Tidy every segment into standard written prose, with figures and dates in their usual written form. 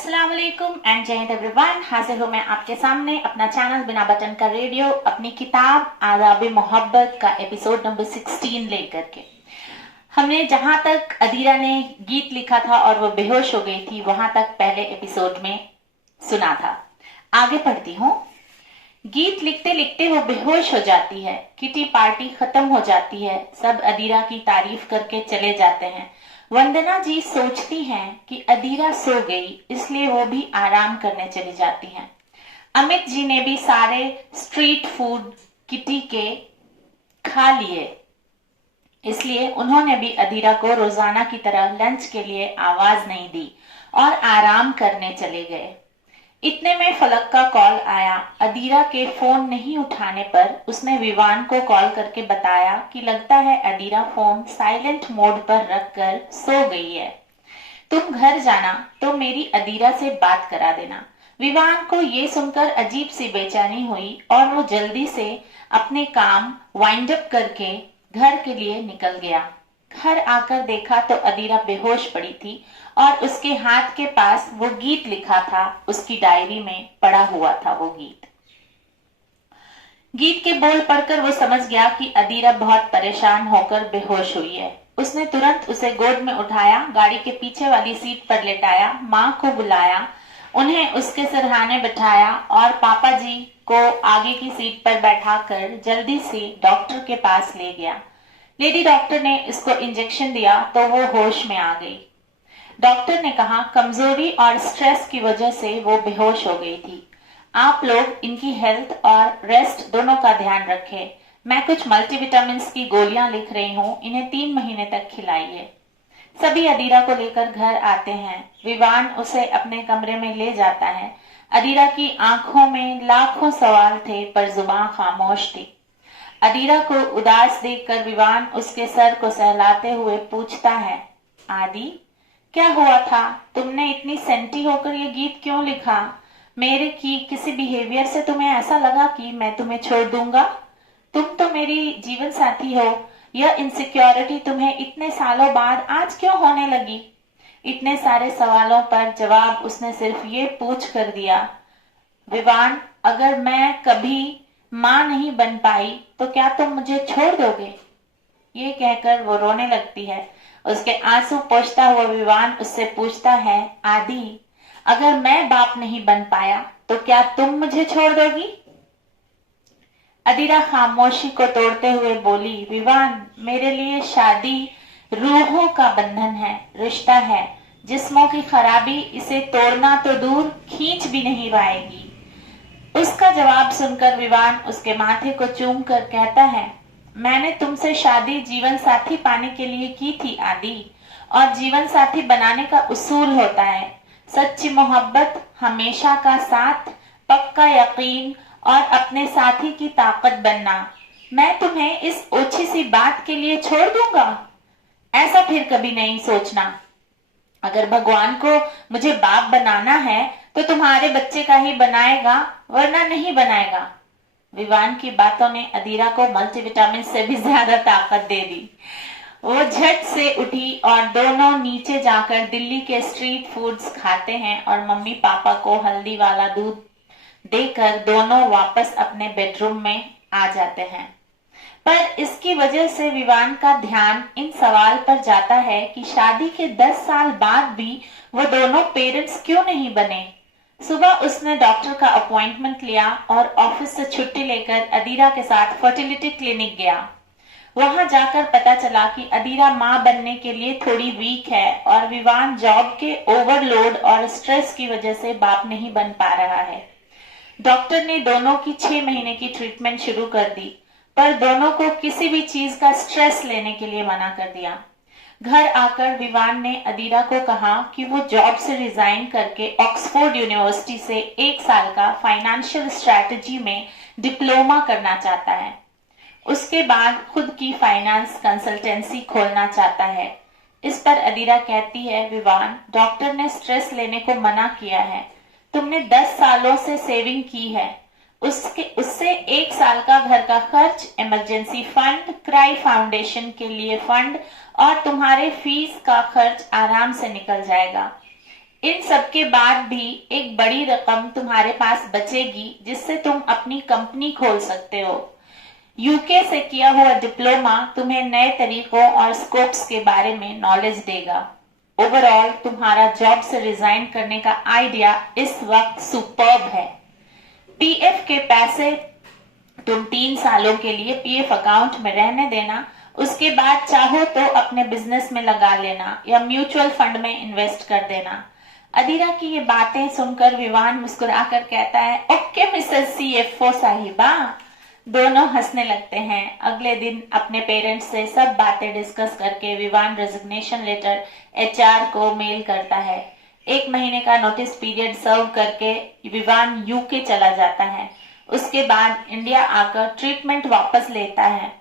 अस्सलाम वालेकुम एंड जय हिंद एवरीवन। हाजिर हूँ मैं आपके सामने अपना चैनल बिना बटन का रेडियो अपनी किताब आदाब मोहब्बत का एपिसोड नंबर 16 लेकर के। हमने जहां तक अदीरा ने गीत लिखा था और वो बेहोश हो गई थी वहां तक पहले एपिसोड में सुना था। आगे पढ़ती हूँ। गीत लिखते लिखते वो बेहोश हो जाती है। किटी पार्टी खत्म हो जाती है। सब अदीरा की तारीफ करके चले जाते हैं। वंदना जी सोचती हैं कि अदीरा सो गई, इसलिए वो भी आराम करने चली जाती हैं। अमित जी ने भी सारे स्ट्रीट फूड किटी के खा लिए, इसलिए उन्होंने भी अदीरा को रोजाना की तरह लंच के लिए आवाज नहीं दी और आराम करने चले गए। इतने में फलक का कॉल आया। अदीरा के फोन नहीं उठाने पर उसने विवान को कॉल करके बताया कि लगता है अदीरा फोन साइलेंट मोड पर रखकर सो गई है। तुम घर जाना तो मेरी अदीरा से बात करा देना। विवान को ये सुनकर अजीब सी बेचैनी हुई और वो जल्दी से अपने काम वाइंड अप करके घर के लिए निकल गया। घर आकर देखा तो अदीरा बेहोश पड़ी थी और उसके हाथ के पास वो गीत लिखा था, उसकी डायरी में पड़ा हुआ था वो गीत। गीत के बोल पढ़कर वो समझ गया कि अदीरा बहुत परेशान होकर बेहोश हुई है। उसने तुरंत उसे गोद में उठाया, गाड़ी के पीछे वाली सीट पर लेटाया, माँ को बुलाया, उन्हें उसके सिरहाने बिठाया और पापा जी को आगे की सीट पर बैठाकर जल्दी से डॉक्टर के पास ले गया। लेडी डॉक्टर ने इसको इंजेक्शन दिया तो वो होश में आ गई। डॉक्टर ने कहा कमजोरी और स्ट्रेस की वजह से वो बेहोश हो गई थी। आप लोग इनकी हेल्थ और रेस्ट दोनों का ध्यान रखें। मैं कुछ मल्टीविटामिन की गोलियां लिख रही हूँ, इन्हें 3 महीने तक खिलाइए। सभी अदीरा को लेकर घर आते हैं। विवान उसे अपने कमरे में ले जाता है। अदीरा की आंखों में लाखों सवाल थे पर जुबान खामोश थी। अदीरा को उदास देखकर विवान उसके सर को सहलाते हुए पूछता है, आदि क्या हुआ था? तुमने इतनी सेंटी होकर ये गीत क्यों लिखा? मेरे की किसी बिहेवियर से तुम्हें ऐसा लगा कि मैं तुम्हें छोड़ दूंगा? तुम तो मेरी जीवन साथी हो। यह इनसिक्योरिटी तुम्हें इतने सालों बाद आज क्यों होने लगी? इतने सारे सवालों पर जवाब उसने सिर्फ ये पूछ कर दिया, विवान अगर मैं कभी माँ नहीं बन पाई तो क्या तुम मुझे छोड़ दोगे? ये कहकर वो रोने लगती है। उसके आंसू पोंछता हुआ विवान उससे पूछता है, आदि अगर मैं बाप नहीं बन पाया तो क्या तुम मुझे छोड़ दोगी? अदीरा खामोशी को तोड़ते हुए बोली, विवान मेरे लिए शादी रूहों का बंधन है, रिश्ता है। जिस्मों की खराबी इसे तोड़ना तो दूर खींच भी नहीं पाएगी। उसका जवाब सुनकर विवान उसके माथे को चूम कर कहता है, मैंने तुमसे शादी जीवन साथी पाने के लिए की थी आदि, और जीवन साथी बनाने का उसूल होता है सच्ची मोहब्बत, हमेशा का साथ, पक्का यकीन और अपने साथी की ताकत बनना। मैं तुम्हें इस ओछी सी बात के लिए छोड़ दूंगा? ऐसा फिर कभी नहीं सोचना। अगर भगवान को मुझे बाप बनाना है तो तुम्हारे बच्चे का ही बनाएगा, वरना नहीं बनाएगा। विवान की बातों ने अदीरा को मल्टीविटामिन से भी ज्यादा ताकत दे दी। वो झट से उठी और दोनों नीचे जाकर दिल्ली के स्ट्रीट फूड्स खाते हैं और मम्मी पापा को हल्दी वाला दूध देकर दोनों वापस अपने बेडरूम में आ जाते हैं। पर इसकी वजह से विवान का ध्यान इन सवाल पर जाता है कि शादी के 10 साल बाद भी वो दोनों पेरेंट्स क्यों नहीं बने। सुबह उसने डॉक्टर का अपॉइंटमेंट लिया और ऑफिस से छुट्टी लेकर अदीरा के साथ फर्टिलिटी क्लिनिक गया। वहां जाकर पता चला कि अदीरा मां बनने के लिए थोड़ी वीक है और विवान जॉब के ओवरलोड और स्ट्रेस की वजह से बाप नहीं बन पा रहा है। डॉक्टर ने दोनों की 6 महीने की ट्रीटमेंट शुरू कर दी, पर दोनों को किसी भी चीज का स्ट्रेस लेने के लिए मना कर दिया। घर आकर विवान ने अदीरा को कहा कि वो जॉब से रिजाइन करके ऑक्सफोर्ड यूनिवर्सिटी से 1 साल का फाइनेंशियल स्ट्रैटेजी में डिप्लोमा करना चाहता है। उसके बाद खुद की फाइनेंस कंसल्टेंसी खोलना चाहता है। इस पर अदीरा कहती है, विवान डॉक्टर ने स्ट्रेस लेने को मना किया है। तुमने 10 सालों से सेविंग की है, उससे 1 साल का घर का खर्च, इमरजेंसी फंड, क्राई फाउंडेशन के लिए फंड और तुम्हारे फीस का खर्च आराम से निकल जाएगा। इन सब के बाद भी एक बड़ी रकम तुम्हारे पास बचेगी जिससे तुम अपनी कंपनी खोल सकते हो। यूके से किया हुआ डिप्लोमा तुम्हें नए तरीकों और स्कोप्स के बारे में नॉलेज देगा। ओवरऑल तुम्हारा जॉब से रिजाइन करने का आइडिया इस वक्त सुपर्ब है। पीएफ के पैसे तुम 3 सालों के लिए पीएफ अकाउंट में रहने देना, उसके बाद चाहो तो अपने बिजनेस में लगा लेना या म्यूचुअल फंड में इन्वेस्ट कर देना। अदीरा की ये बातें सुनकर विवान मुस्कुराकर कहता है, ओके मिसेस सीएफओ साहिबा। दोनों हंसने लगते हैं। अगले दिन अपने पेरेंट्स से सब बातें डिस्कस करके विवान रेजिग्नेशन लेटर एचआर को मेल करता है। 1 महीने का नोटिस पीरियड सर्व करके विवान यूके चला जाता है। उसके बाद इंडिया आकर ट्रीटमेंट वापस लेता है।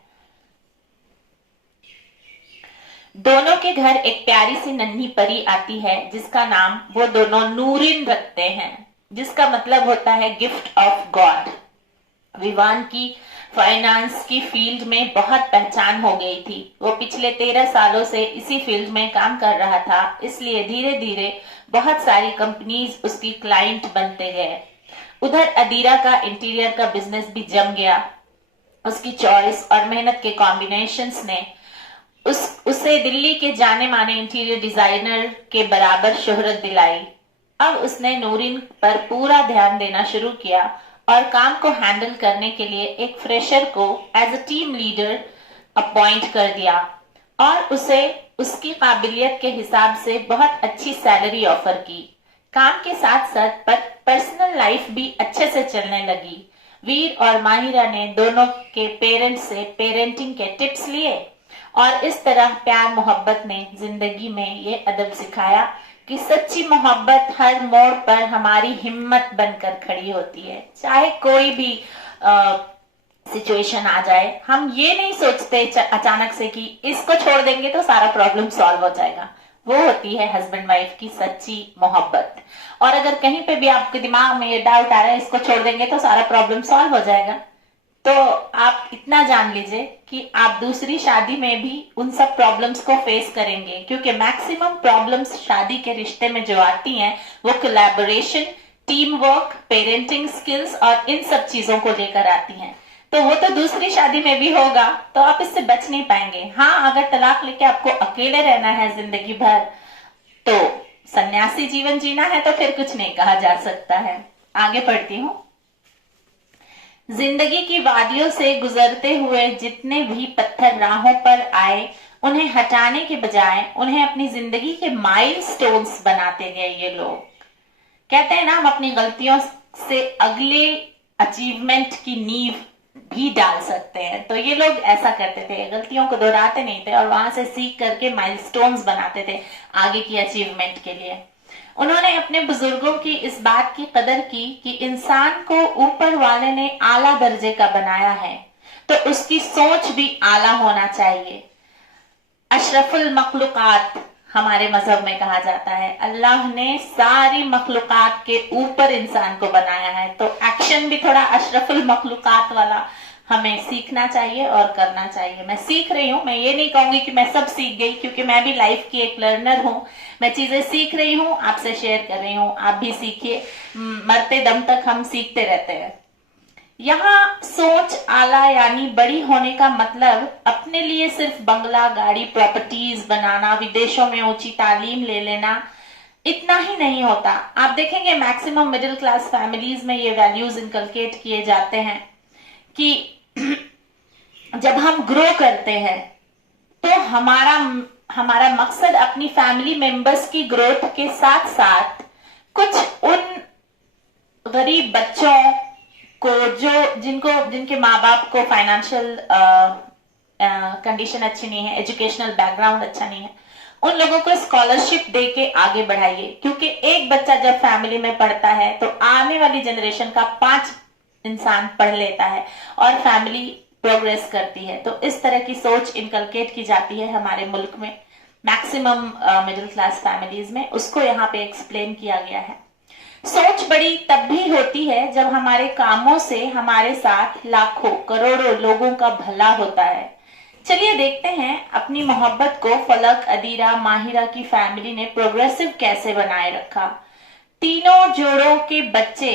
दोनों के घर एक प्यारी सी नन्ही परी आती है जिसका नाम वो दोनों नूरिन रखते हैं, जिसका मतलब होता है गिफ्ट ऑफ गॉड। विवान की फाइनेंस की फील्ड में बहुत पहचान हो गई थी। वो पिछले 13 सालों से इसी फील्ड में काम कर रहा था, इसलिए धीरे धीरे बहुत सारी कंपनीज उसकी क्लाइंट बनते गए। उधर अदीरा का इंटीरियर का बिजनेस भी जम गया। उसकी चॉइस और मेहनत के कॉम्बिनेशंस ने उसे दिल्ली के जाने माने इंटीरियर डिजाइनर के बराबर शोहरत दिलाई। अब उसने नूरिन पर पूरा ध्यान देना शुरू किया और काम को हैंडल करने के लिए एक फ्रेशर को as a team leader appoint कर दिया और उसे उसकी काबिलियत के हिसाब से बहुत अच्छी सैलरी ऑफर की। काम के साथ साथ पर्सनल लाइफ भी अच्छे से चलने लगी। वीर और माहिरा ने दोनों के पेरेंट्स से पेरेंटिंग के टिप्स लिए और इस तरह प्यार मोहब्बत ने जिंदगी में ये अदब सिखाया कि सच्ची मोहब्बत हर मोड़ पर हमारी हिम्मत बनकर खड़ी होती है। चाहे कोई भी सिचुएशन आ जाए, हम ये नहीं सोचते अचानक से कि इसको छोड़ देंगे तो सारा प्रॉब्लम सॉल्व हो जाएगा। वो होती है हस्बैंड वाइफ की सच्ची मोहब्बत। और अगर कहीं पे भी आपके दिमाग में ये डाउट आ रहा है इसको छोड़ देंगे तो सारा प्रॉब्लम सॉल्व हो जाएगा, तो आप इतना जान लीजिए कि आप दूसरी शादी में भी उन सब प्रॉब्लम्स को फेस करेंगे, क्योंकि मैक्सिमम प्रॉब्लम्स शादी के रिश्ते में जो आती हैं वो collaboration, team work, parenting skills और इन सब चीजों को लेकर आती हैं। तो वो तो दूसरी शादी में भी होगा, तो आप इससे बच नहीं पाएंगे। हाँ, अगर तलाक लेके आपको अकेले रहना है जिंदगी भर, तो सन्यासी जीवन जीना है, तो फिर कुछ नहीं कहा जा सकता है। आगे पढ़ती हूँ। जिंदगी की वादियों से गुजरते हुए जितने भी पत्थर राहों पर आए, उन्हें हटाने के बजाय उन्हें अपनी जिंदगी के माइलस्टोन्स बनाते गए ये लोग। कहते हैं ना, हम अपनी गलतियों से अगले अचीवमेंट की नींव भी डाल सकते हैं। तो ये लोग ऐसा करते थे, गलतियों को दोहराते नहीं थे और वहां से सीख करके माइलस्टोन्स बनाते थे आगे की अचीवमेंट के लिए। उन्होंने अपने बुजुर्गों की इस बात की कदर की कि इंसान को ऊपर वाले ने आला दर्जे का बनाया है तो उसकी सोच भी आला होना चाहिए। अशरफुल मखलूकात हमारे मजहब में कहा जाता है। अल्लाह ने सारी मखलूकात के ऊपर इंसान को बनाया है, तो एक्शन भी थोड़ा अशरफुल मखलूकात वाला हमें सीखना चाहिए और करना चाहिए। मैं सीख रही हूँ, मैं ये नहीं कहूंगी कि मैं सब सीख गई, क्योंकि मैं भी लाइफ की एक लर्नर हूँ। मैं चीजें सीख रही हूँ, आपसे शेयर कर रही हूँ। आप भी सीखिए, मरते दम तक हम सीखते रहते हैं। यहाँ सोच आला यानी बड़ी होने का मतलब अपने लिए सिर्फ बंगला, गाड़ी, प्रॉपर्टीज बनाना, विदेशों में ऊंची तालीम ले लेना, इतना ही नहीं होता। आप देखेंगे मैक्सिमम मिडिल क्लास फैमिलीज में ये वैल्यूज इनकलकेट किए जाते हैं कि जब हम ग्रो करते हैं तो हमारा मकसद अपनी फैमिली मेंबर्स की ग्रोथ के साथ साथ कुछ उन गरीब बच्चों को जिनके माँ बाप को फाइनेंशियल कंडीशन अच्छी नहीं है, एजुकेशनल बैकग्राउंड अच्छा नहीं है, उन लोगों को स्कॉलरशिप दे के आगे बढ़ाइए। क्योंकि एक बच्चा जब फैमिली में पढ़ता है तो आने वाली जनरेशन का 5 इंसान पढ़ लेता है और फैमिली प्रोग्रेस करती है। तो इस तरह की सोच इनकलकेट की जाती है हमारे मुल्क में मैक्सिमम मिडिल क्लास फैमिलीज में। उसको यहाँ पे एक्सप्लेन किया गया है। सोच बड़ी तब भी होती है जब हमारे कामों से हमारे साथ लाखों करोड़ों लोगों का भला होता है। चलिए देखते हैं अपनी मोहब्बत को फलक, अदीरा, माहिरा की फैमिली ने प्रोग्रेसिव कैसे बनाए रखा। तीनों जोड़ों के बच्चे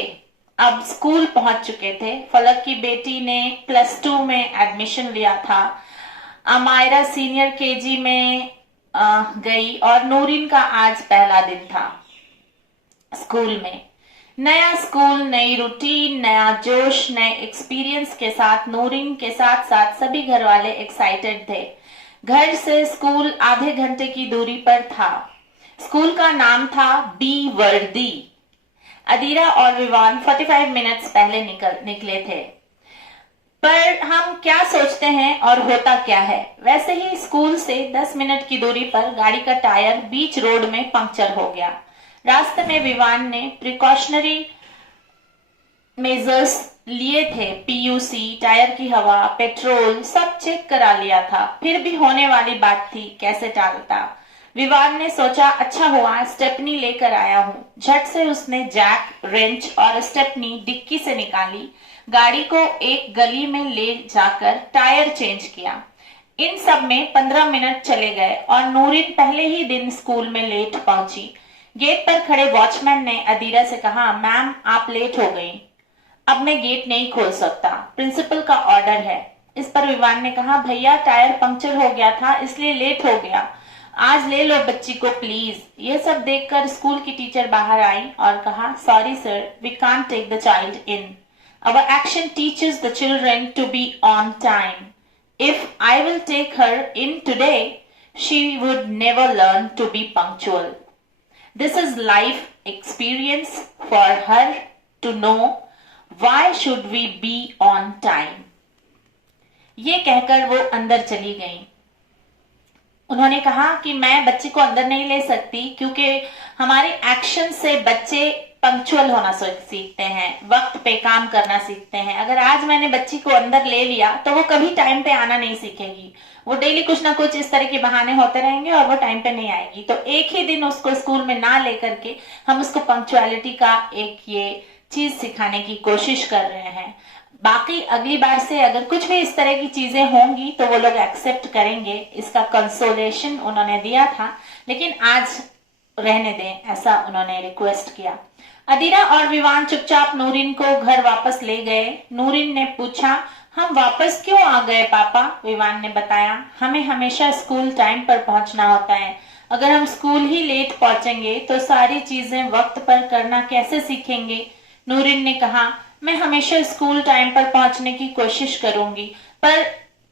अब स्कूल पहुंच चुके थे। फलक की बेटी ने +2 में एडमिशन लिया था, अमायरा सीनियर केजी में गई और नूरिन का आज पहला दिन था स्कूल में। नया स्कूल, नई रूटीन, नया जोश, नए एक्सपीरियंस के साथ नूरिन के साथ साथ सभी घर वाले एक्साइटेड थे। घर से स्कूल आधे घंटे की दूरी पर था। स्कूल का नाम था बी वर्दी। अदीरा और विवान 45 मिनट्स पहले निकले थे। पर हम क्या सोचते हैं और होता क्या है। वैसे ही स्कूल से 10 मिनट की दूरी पर गाड़ी का टायर बीच रोड में पंक्चर हो गया। रास्ते में विवान ने प्रिकॉशनरी मेजर्स लिए थे। पीयूसी, टायर की हवा, पेट्रोल सब चेक करा लिया था। फिर भी होने वाली बात थी, कैसे टालता। विवान ने सोचा अच्छा हुआ स्टेपनी लेकर आया हूं। झट से उसने जैक, रेंच और स्टेपनी डिक्की से निकाली, गाड़ी को एक गली में ले जाकर टायर चेंज किया। इन सब में 15 मिनट चले गए और नूरिन पहले ही दिन स्कूल में लेट पहुंची। गेट पर खड़े वॉचमैन ने अदीरा से कहा, मैम आप लेट हो गई, अब मैं गेट नहीं खोल सकता, प्रिंसिपल का ऑर्डर है। इस पर विवान ने कहा, भैया टायर पंक्चर हो गया था इसलिए लेट हो गया, आज ले लो बच्ची को प्लीज। ये सब देखकर स्कूल की टीचर बाहर आई और कहा, sorry sir, we can't take the child in, our action teaches the children to be on time, if I will take her in today she would never learn to be punctual, this is life experience for her to know why should we be on time. ये कहकर वो अंदर चली गई। उन्होंने कहा कि मैं बच्चे को अंदर नहीं ले सकती क्योंकि हमारे एक्शन से बच्चे पंक्चुअल होना सीखते हैं, वक्त पे काम करना सीखते हैं। अगर आज मैंने बच्ची को अंदर ले लिया तो वो कभी टाइम पे आना नहीं सीखेगी, वो डेली कुछ ना कुछ इस तरह के बहाने होते रहेंगे और वो टाइम पे नहीं आएगी। तो एक ही दिन उसको स्कूल में ना लेकर के हम उसको पंक्चुअलिटी का एक ये चीज सिखाने की कोशिश कर रहे हैं। बाकी अगली बार से अगर कुछ भी इस तरह की चीजें होंगी तो वो लोग एक्सेप्ट करेंगे, इसका कंसोलेशन उन्होंने दिया था, लेकिन आज रहने दें ऐसा उन्होंने रिक्वेस्ट किया। अदीरा और विवान चुपचाप नूरिन को घर वापस ले गए। नूरिन ने पूछा, हम वापस क्यों आ गए पापा? विवान ने बताया, हमें हमेशा स्कूल टाइम पर पहुंचना होता है, अगर हम स्कूल ही लेट पहुंचेंगे तो सारी चीजें वक्त पर करना कैसे सीखेंगे? नूरिन ने कहा, मैं हमेशा स्कूल टाइम पर पहुंचने की कोशिश करूंगी, पर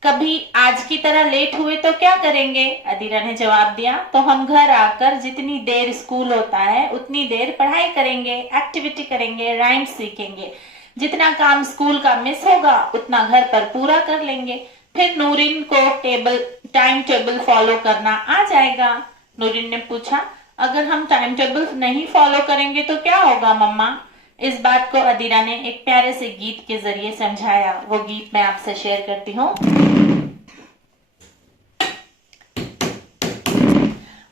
कभी आज की तरह लेट हुए तो क्या करेंगे? अदीरा ने जवाब दिया, तो हम घर आकर जितनी देर स्कूल होता है उतनी देर पढ़ाई करेंगे, एक्टिविटी करेंगे, राइम्स सीखेंगे, जितना काम स्कूल का मिस होगा उतना घर पर पूरा कर लेंगे, फिर नूरिन को टाइम टेबल फॉलो करना आ जाएगा। नूरिन ने पूछा, अगर हम टाइम टेबल नहीं फॉलो करेंगे तो क्या होगा मम्मा? इस बात को अदीरा ने एक प्यारे से गीत के जरिए समझाया। वो गीत मैं आपसे शेयर करती हूँ।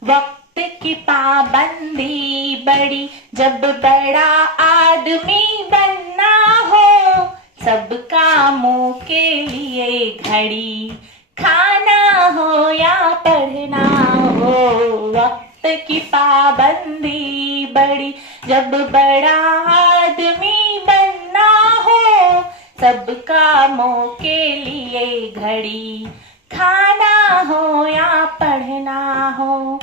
वक्त की पाबंदी बड़ी, जब बड़ा आदमी बनना हो, सब कामों के लिए घड़ी, खाना हो या पढ़ना हो। वक्त की पाबंदी बड़ी, जब बड़ा आदमी बनना हो, सब कामों के लिए घड़ी, खाना हो या पढ़ना हो।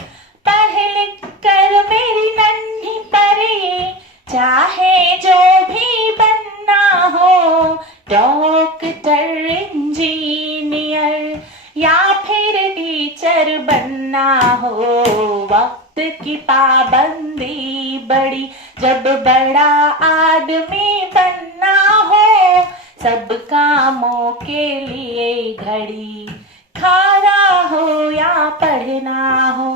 पढ़ लिख कर मेरी नन्ही परी, चाहे जो भी बनना हो, डॉक्टर, इंजीनियर या फिर टीचर बनना हो। वक्त की पाबंदी बड़ी, जब बड़ा आदमी बनना हो, सब कामों के लिए घड़ी, खाना हो या पढ़ना हो।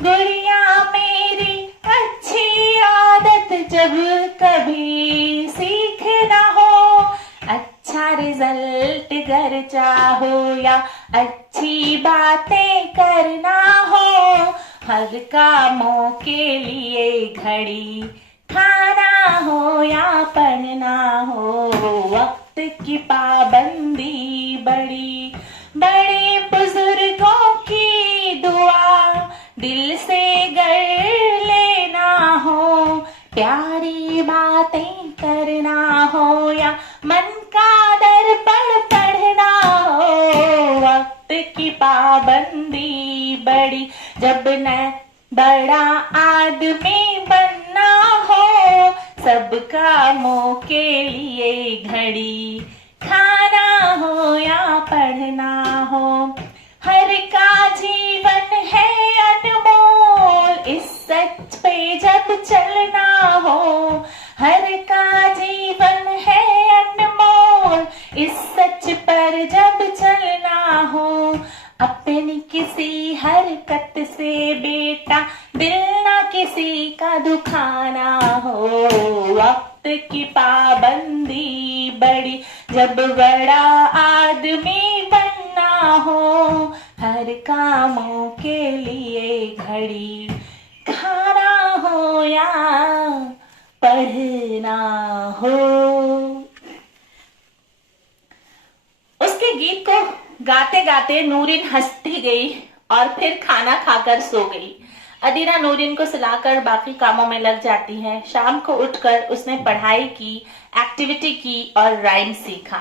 गुड़िया मेरी अच्छी आदत जब कभी सीखना हो, अच्छा रिजल्ट घर चाहो या अच्छी बातें करना हो, हर कामों के लिए घड़ी, खाना हो या पढ़ना हो। वक्त की पाबंदी बड़ी, बड़े दिल से गर लेना हो, प्यारी बातें करना हो, या मन का दर्पण पढ़ना हो, वक्त की पाबंदी बड़ी, जब न बड़ा आदमी बनना हो, सब कामों के लिए घड़ी, खाना हो या पढ़ना हो, हर का जीवन है अनमोल, इस सच पे जब चलना हो, हर का जीवन है अनमोल, इस सच पर जब चलना हो, अपनी किसी हरकत से बेटा दिल ना किसी का दुखाना हो, वक्त की पाबंदी बड़ी, जब बड़ा आदमी बनना हो, हर कामों के लिए घड़ी, खाना हो या पढ़ना हो। उसके गीत को गाते गाते नूरिन हंसती गई और फिर खाना खाकर सो गई। अदीरा नूरिन को सुलाकर बाकी कामों में लग जाती है। शाम को उठकर उसने पढ़ाई की, एक्टिविटी की और राइम सीखा।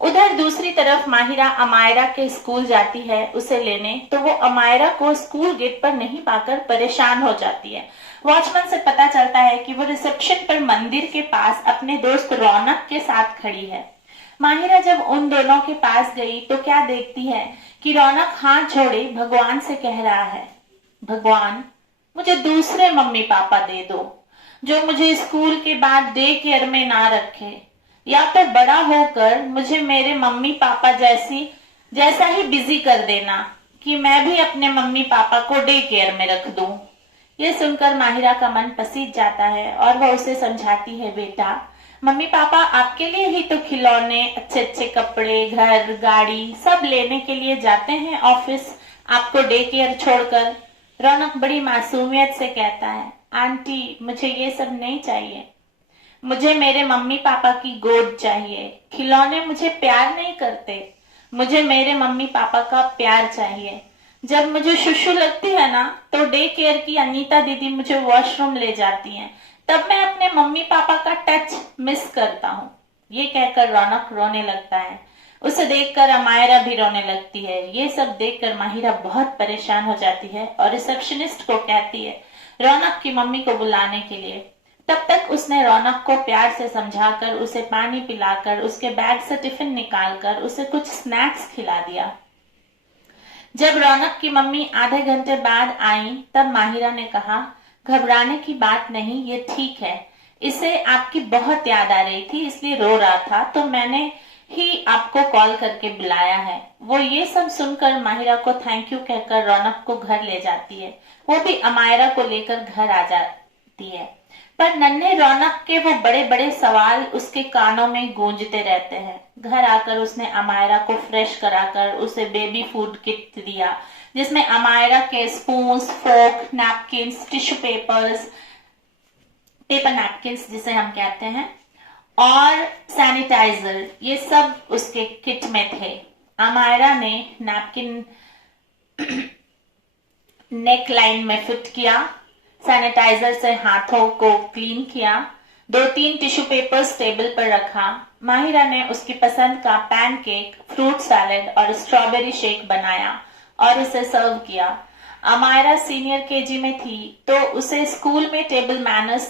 उधर दूसरी तरफ माहिरा अमायरा के स्कूल जाती है उसे लेने, तो वो अमायरा को स्कूल गेट पर नहीं पाकर परेशान हो जाती है। वॉचमैन से पता चलता है कि वो रिसेप्शन पर मंदिर के पास अपने दोस्त रौनक के साथ खड़ी है। माहिरा जब उन दोनों के पास गई तो क्या देखती है कि रौनक हाथ जोड़े भगवान से कह रहा है, भगवान मुझे दूसरे मम्मी पापा दे दो, जो मुझे स्कूल के बाद डे केयर में ना रखे, या तो बड़ा होकर मुझे मेरे मम्मी पापा जैसा ही बिजी कर देना कि मैं भी अपने मम्मी पापा को डे केयर में रख दूं। ये सुनकर माहिरा का मन पसीज जाता है और वह उसे समझाती है, बेटा मम्मी पापा आपके लिए ही तो खिलौने, अच्छे अच्छे कपड़े, घर, गाड़ी सब लेने के लिए जाते हैं ऑफिस, आपको डे केयर छोड़कर। रौनक बड़ी मासूमियत से कहता है, आंटी मुझे ये सब नहीं चाहिए, मुझे मेरे मम्मी पापा की गोद चाहिए। खिलौने मुझे प्यार नहीं करते, मुझे मेरे मम्मी पापा का प्यार चाहिए। जब मुझे शुशु लगती है ना तो डे केयर की अनीता दीदी मुझे वॉशरूम ले जाती हैं, तब मैं अपने मम्मी पापा का टच मिस करता हूँ। ये कहकर रौनक रोने लगता है। उसे देखकर अमायरा भी रोने लगती है। ये सब देखकर माहिरा बहुत परेशान हो जाती है और रिसेप्शनिस्ट को कहती है रौनक की मम्मी को बुलाने के लिए। तब तक उसने रौनक को प्यार से समझाकर, उसे पानी पिलाकर, उसके बैग से टिफिन निकालकर उसे कुछ स्नैक्स खिला दिया। जब रौनक की मम्मी आधे घंटे बाद आई तब माहिरा ने कहा, घबराने की बात नहीं, ये ठीक है, इसे आपकी बहुत याद आ रही थी इसलिए रो रहा था, तो मैंने ही आपको कॉल करके बुलाया है। वो ये सब सुनकर माहिरा को थैंक यू कहकर रौनक को घर ले जाती है। वो भी अमायरा को लेकर घर आ जाती है, पर नन्हे रौनक के वो बड़े बड़े सवाल उसके कानों में गूंजते रहते हैं। घर आकर उसने अमायरा को फ्रेश कराकर उसे बेबी फूड किट दिया, जिसमें अमायरा के spoons, fork, napkins, tissue papers, paper napkins जिसे हम कहते हैं, और सैनिटाइजर, ये सब उसके किट में थे। अमायरा ने नैपकिन नेक लाइन में फिट किया, सैनिटाइजर से हाथों को क्लीन किया, 2-3 टिश्यू पेपर्स टेबल पर रखा। माहिरा ने उसकी पसंद का पैनकेक, फ्रूट सैलेड और स्ट्रॉबेरी शेक बनाया और उसे सर्व किया। अमायरा सीनियर केजी में थी तो उसे स्कूल में टेबल मैनर्स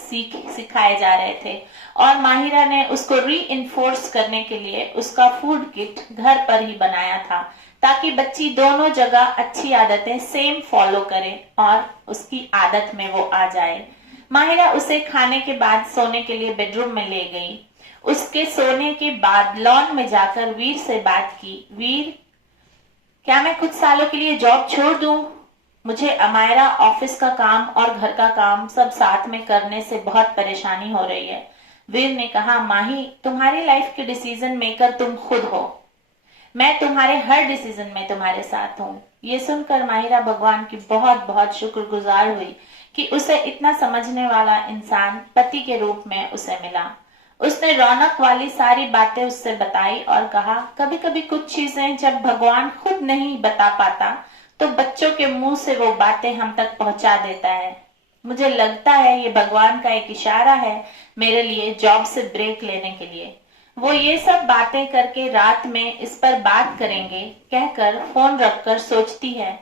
सिखाए जा रहे थे और माहिरा ने उसको रीइंफोर्स करने के लिए उसका फूड किट घर पर ही बनाया था, ताकि बच्ची दोनों जगह अच्छी आदतें सेम फॉलो करे और उसकी आदत में वो आ जाए। माहिरा उसे खाने के बाद सोने के लिए बेडरूम में ले गई। उसके सोने के बाद लॉन में जाकर वीर से बात की। वीर, क्या मैं कुछ सालों के लिए जॉब छोड़ दूं? मुझे अमायरा ऑफिस का काम और घर का काम सब साथ में करने से बहुत परेशानी हो रही है। वीर ने कहा, माही, तुम्हारी लाइफ के डिसीजन मेकर तुम खुद हो, मैं तुम्हारे हर डिसीजन में तुम्हारे साथ हूँ। ये सुनकर माहिरा भगवान की बहुत बहुत शुक्रगुजार हुई कि उसे इतना समझने वाला इंसान पति के रूप में उसे मिला। उसने रौनक वाली सारी बातें उससे बताई और कहा, कभी कभी कुछ चीजें जब भगवान खुद नहीं बता पाता तो बच्चों के मुंह से वो बातें हम तक पहुंचा देता है। मुझे लगता है ये भगवान का एक इशारा है मेरे लिए जॉब से ब्रेक लेने के लिए। वो ये सब बातें करके रात में इस पर बात करेंगे कहकर फोन रखकर सोचती है।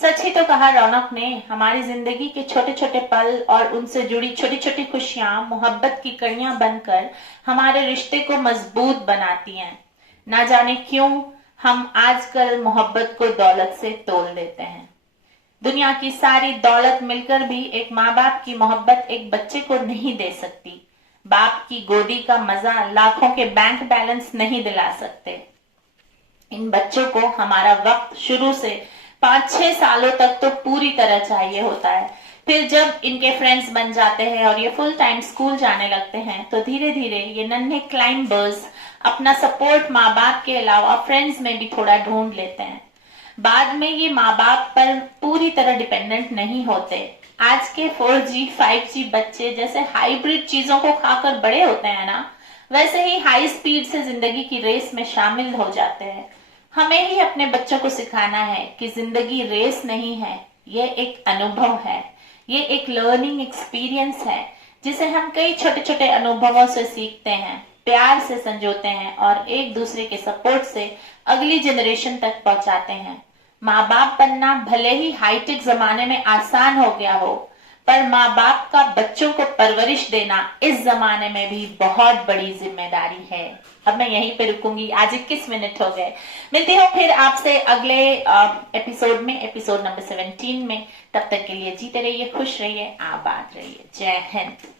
सच ही तो कहा रौनक ने, हमारी जिंदगी के छोटे छोटे पल और उनसे जुड़ी छोटी छोटी खुशियां मोहब्बत की कड़ियां बनकर हमारे रिश्ते को मजबूत बनाती हैं। ना जाने क्यों हम आजकल मोहब्बत को दौलत से तोल देते हैं। दुनिया की सारी दौलत मिलकर भी एक माँ बाप की मोहब्बत एक बच्चे को नहीं दे सकती। बाप की गोदी का मजा लाखों के बैंक बैलेंस नहीं दिला सकते। इन बच्चों को हमारा वक्त शुरू से 5-6 सालों तक तो पूरी तरह चाहिए होता है। फिर जब इनके फ्रेंड्स बन जाते हैं और ये फुल टाइम स्कूल जाने लगते हैं तो धीरे धीरे ये नन्हे क्लाइंबर्स अपना सपोर्ट माँ बाप के अलावा फ्रेंड्स में भी थोड़ा ढूंढ लेते हैं। बाद में ये माँ बाप पर पूरी तरह डिपेंडेंट नहीं होते। आज के 4G 5G बच्चे जैसे हाइब्रिड चीजों को खाकर बड़े होते हैं ना, वैसे ही हाई स्पीड से जिंदगी की रेस में शामिल हो जाते हैं। हमें ही अपने बच्चों को सिखाना है कि जिंदगी रेस नहीं है, ये एक अनुभव है, ये एक लर्निंग एक्सपीरियंस है जिसे हम कई छोटे छोटे अनुभवों से सीखते हैं, प्यार से संजोते हैं और एक दूसरे के सपोर्ट से अगली जनरेशन तक पहुंचाते हैं। माँ बाप बनना भले ही हाईटेक जमाने में आसान हो गया हो, पर माँ बाप का बच्चों को परवरिश देना इस जमाने में भी बहुत बड़ी जिम्मेदारी है। अब मैं यहीं पे रुकूंगी, आज 21 मिनट हो गए। मिलती हूँ फिर आपसे अगले एपिसोड में, एपिसोड नंबर 17 में। तब तक के लिए जीते रहिए, खुश रहिए, आबाद रहिए। जय हिंद।